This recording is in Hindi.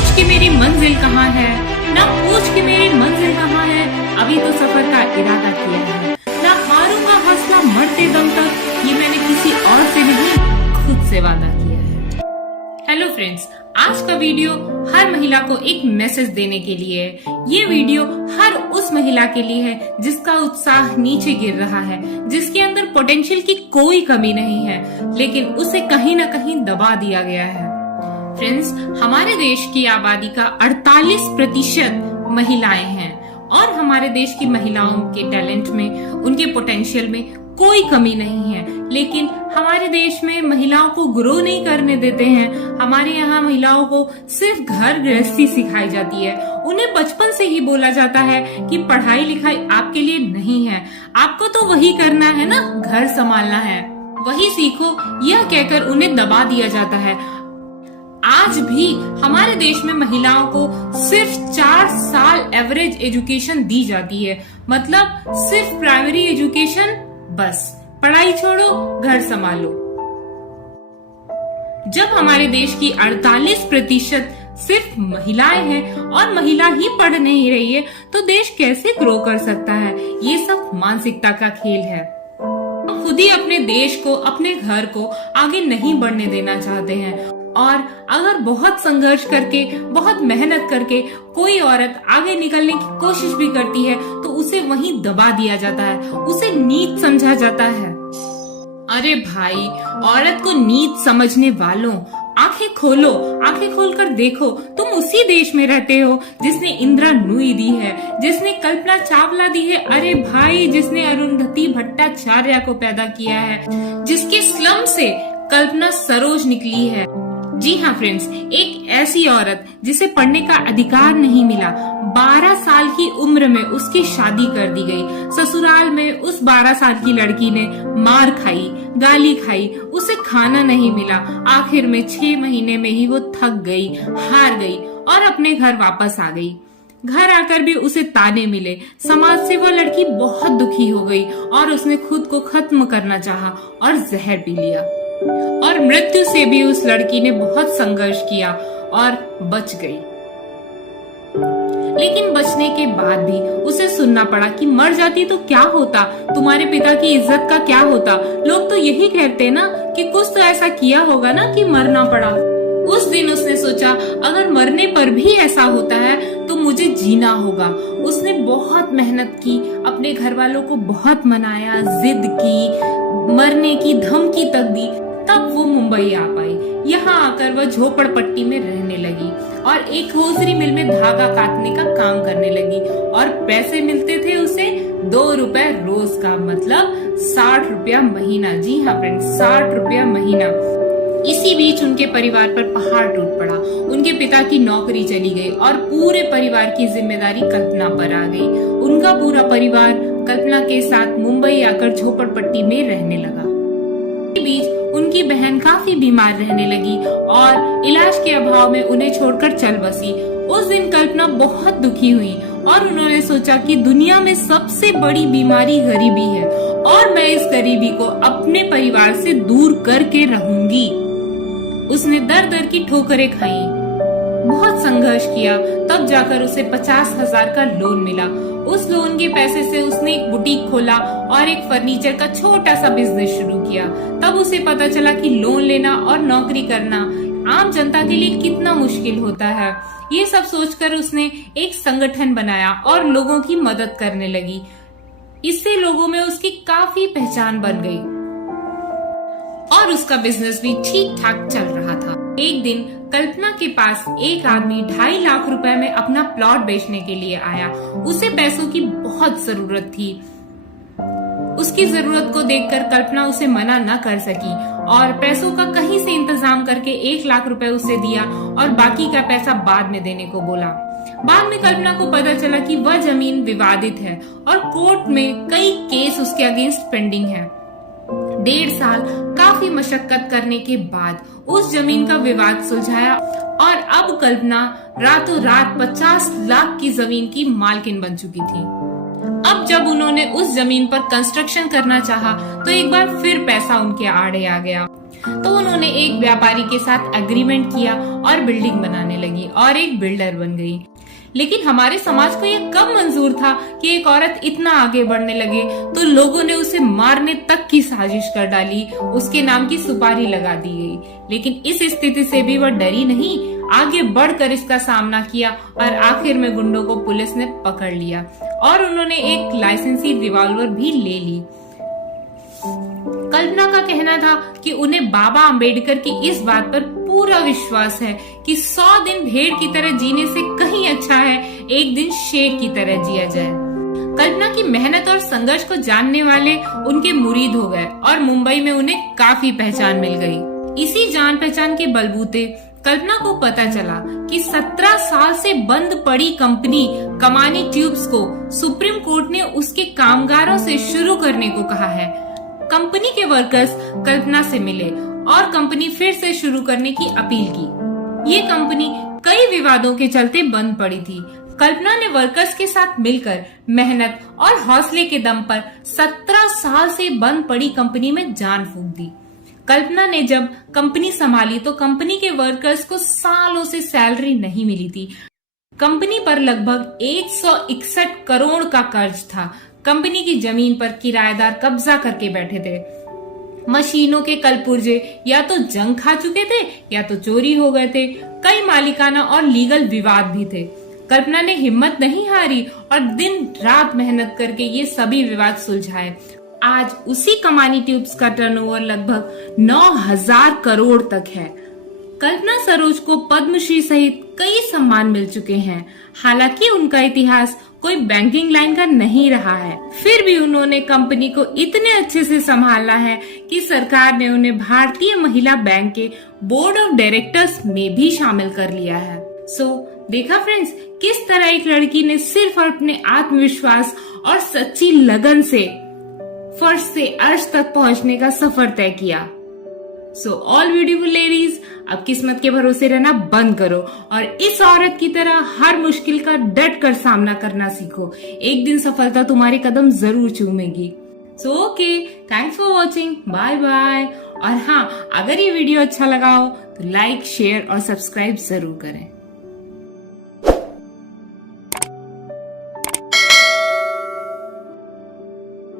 पूछ कि मेरी मंजिल कहाँ है, ना पूछ कि मेरी मंजिल कहाँ है, अभी तो सफर का इरादा किया है, ना हारूंगा हौसला मरते दम तक, ये मैंने किसी और से नहीं खुद से वादा किया है। हेलो फ्रेंड्स, आज का वीडियो हर महिला को एक मैसेज देने के लिए है। ये वीडियो हर उस महिला के लिए है जिसका उत्साह नीचे गिर रहा है, जिसके अंदर पोटेंशियल की कोई कमी नहीं है, लेकिन उसे कहीं ना कहीं दबा दिया गया है। फ्रेंड्स, हमारे देश की आबादी का 48% महिलाएं हैं और हमारे देश की महिलाओं के टैलेंट में, उनके पोटेंशियल में कोई कमी नहीं है, लेकिन हमारे देश में महिलाओं को ग्रो नहीं करने देते हैं। हमारे यहाँ महिलाओं को सिर्फ घर गृहस्थी सिखाई जाती है। उन्हें बचपन से ही बोला जाता है कि पढ़ाई लिखाई आपके लिए नहीं है, आपको तो वही करना है ना, घर संभालना है, वही सीखो, यह कहकर उन्हें दबा दिया जाता है। आज भी हमारे देश में महिलाओं को सिर्फ 4 साल एवरेज एजुकेशन दी जाती है, मतलब सिर्फ प्राइमरी एजुकेशन, बस पढ़ाई छोड़ो, घर संभालो। जब हमारे देश की 48% सिर्फ महिलाएं हैं और महिला ही पढ़ नहीं रही है, तो देश कैसे ग्रो कर सकता है? ये सब मानसिकता का खेल है। हम खुद ही अपने देश को, अपने घर को आगे नहीं बढ़ने देना चाहते हैं, और अगर बहुत संघर्ष करके, बहुत मेहनत करके कोई औरत आगे निकलने की कोशिश भी करती है तो उसे वहीं दबा दिया जाता है, उसे नीच समझा जाता है। अरे भाई, औरत को नीच समझने वालों, आंखें खोलो, आंखें खोलकर देखो, तुम उसी देश में रहते हो जिसने इंदिरा नूई दी है, जिसने कल्पना चावला दी है, अरे भाई जिसने अरुंधति भट्टाचार्य को पैदा किया है, जिसके स्लम से कल्पना सरोज निकली है। जी हाँ फ्रेंड्स, एक ऐसी औरत जिसे पढ़ने का अधिकार नहीं मिला, 12 साल की उम्र में उसकी शादी कर दी गई। ससुराल में उस 12 साल की लड़की ने मार खाई, गाली खाई, उसे खाना नहीं मिला। आखिर में 6 महीने में ही वो थक गई, हार गई और अपने घर वापस आ गई। घर आकर भी उसे ताने मिले, समाज से वो लड़की बहुत दुखी हो गई और उसने खुद को खत्म करना चाहा और जहर पी लिया, और मृत्यु से भी उस लड़की ने बहुत संघर्ष किया और बच गई। लेकिन बचने के बाद भी उसे सुनना पड़ा कि मर जाती तो क्या होता, तुम्हारे पिता की इज्जत का क्या होता। लोग तो यही कहते ना कि कुछ तो ऐसा किया होगा ना कि मरना पड़ा। उस दिन उसने सोचा, अगर मरने पर भी ऐसा होता है तो मुझे जीना होगा। उसने बहुत मेहनत की, अपने घर वालों को बहुत मनाया, जिद की, मरने की धमकी तक दी, तब वो मुंबई आ पाई। यहाँ आकर वह झोपड़पट्टी में रहने लगी और एक होजरी मिल में धागा काटने का काम करने लगी, और पैसे मिलते थे उसे 2 रुपए रोज का, मतलब 60 रुपया महीना। जी हाँ फ्रेंड्स, 60 रुपया महीना। इसी बीच उनके परिवार पर पहाड़ टूट पड़ा, उनके पिता की नौकरी चली गई और पूरे परिवार की जिम्मेदारी कल्पना पर आ गई। उनका पूरा परिवार कल्पना के साथ मुंबई आकर झोपड़पट्टी में रहने लगा। इसी बीच उनकी बहन काफी बीमार रहने लगी और इलाज के अभाव में उन्हें छोड़कर चल बसी। उस दिन कल्पना बहुत दुखी हुई और उन्होंने सोचा कि दुनिया में सबसे बड़ी बीमारी गरीबी है और मैं इस गरीबी को अपने परिवार से दूर करके रहूंगी। उसने दर दर की ठोकरें खाई, बहुत संघर्ष किया, तब जाकर उसे 50,000 का लोन मिला। उस लोन के पैसे से उसने एक बुटीक खोला और एक फर्नीचर का छोटा सा बिजनेस शुरू किया। तब उसे पता चला कि लोन लेना और नौकरी करना आम जनता के लिए कितना मुश्किल होता है। ये सब सोचकर उसने एक संगठन बनाया और लोगों की मदद करने लगी। इससे लोगों में उसकी काफी पहचान बन गई और उसका बिजनेस भी ठीक ठाक चल रहा था। एक दिन कल्पना के पास एक आदमी 2.5 लाख रुपए में अपना प्लॉट बेचने के लिए आया। उसे पैसों की बहुत जरूरत थी। उसकी जरूरत को देखकर कल्पना उसे मना न कर सकी और पैसों का कहीं से इंतजाम करके 1 लाख रुपए उसे दिया और बाकी का पैसा बाद में देने को बोला। बाद में कल्पना को पता चला कि वह जमीन विवादित है और कोर्ट में कई केस उसके अगेंस्ट पेंडिंग है। 1.5 साल काफी मशक्कत करने के बाद उस जमीन का विवाद सुलझाया और अब कल्पना रातों रात 50 लाख की जमीन की मालकिन बन चुकी थी। अब जब उन्होंने उस जमीन पर कंस्ट्रक्शन करना चाहा तो एक बार फिर पैसा उनके आड़े आ गया। तो उन्होंने एक व्यापारी के साथ एग्रीमेंट किया और बिल्डिंग बनाने लगी और एक बिल्डर बन गई। लेकिन हमारे समाज को यह कब मंजूर था कि एक औरत इतना आगे बढ़ने लगे, तो लोगों ने उसे मारने तक की साजिश कर डाली, उसके नाम की सुपारी लगा दी गई। लेकिन इस स्थिति से भी वह डरी नहीं, आगे बढ़कर इसका सामना किया और आखिर में गुंडों को पुलिस ने पकड़ लिया और उन्होंने एक लाइसेंसी रिवॉल्वर भी ले ली। कल्पना का कहना था कि उन्हें बाबा अंबेडकर की इस बात पर पूरा विश्वास है कि 100 दिन भेड़ की तरह जीने से कहीं अच्छा है एक दिन शेर की तरह जिया जाए। कल्पना की मेहनत और संघर्ष को जानने वाले उनके मुरीद हो गए और मुंबई में उन्हें काफी पहचान मिल गई। इसी जान पहचान के बलबूते कल्पना को पता चला कि 17 साल से बंद पड़ी कंपनी कमानी ट्यूब्स को सुप्रीम कोर्ट ने उसके कामगारों से शुरू करने को कहा है। कंपनी के वर्कर्स कल्पना से मिले और कंपनी फिर से शुरू करने की अपील की। ये कंपनी कई विवादों के चलते बंद पड़ी थी। कल्पना ने वर्कर्स के साथ मिलकर मेहनत और हौसले के दम पर 17 साल से बंद पड़ी कंपनी में जान फूंक दी। कल्पना ने जब कंपनी संभाली तो कंपनी के वर्कर्स को सालों से सैलरी नहीं मिली थी। कंपनी पर लगभग 161 करोड़ का कर्ज था। कंपनी की जमीन पर किराएदार कब्जा करके बैठे थे। मशीनों के कलपुर्जे या तो जंग खा चुके थे या तो चोरी हो गए थे। कई मालिकाना और लीगल विवाद भी थे। कल्पना ने हिम्मत नहीं हारी और दिन रात मेहनत करके ये सभी विवाद सुलझाए। आज उसी कमानी ट्यूब्स का टर्नओवर लगभग 9,000 करोड़ तक है। कल्पना सरोज को पद्मश्री सहित कई सम्मान मिल चुके हैं। हालांकि उनका इतिहास कोई बैंकिंग लाइन का नहीं रहा है, फिर भी उन्होंने कंपनी को इतने अच्छे से संभाला है कि सरकार ने उन्हें भारतीय महिला बैंक के बोर्ड ऑफ डायरेक्टर्स में भी शामिल कर लिया है। देखा फ्रेंड्स, किस तरह एक लड़की ने सिर्फ अपने आत्मविश्वास और सच्ची लगन से फर्श से अर्श तक पहुंचने का सफर तय किया। ऑल ब्यूटीफुल लेडीज, अब किस्मत के भरोसे रहना बंद करो और इस औरत की तरह हर मुश्किल का डट कर सामना करना सीखो। एक दिन सफलता तुम्हारे कदम जरूर चूमेगी। Okay, thanks for watching, bye bye. और हाँ, अगर ये वीडियो अच्छा लगा हो तो लाइक, शेयर और सब्सक्राइब जरूर करें।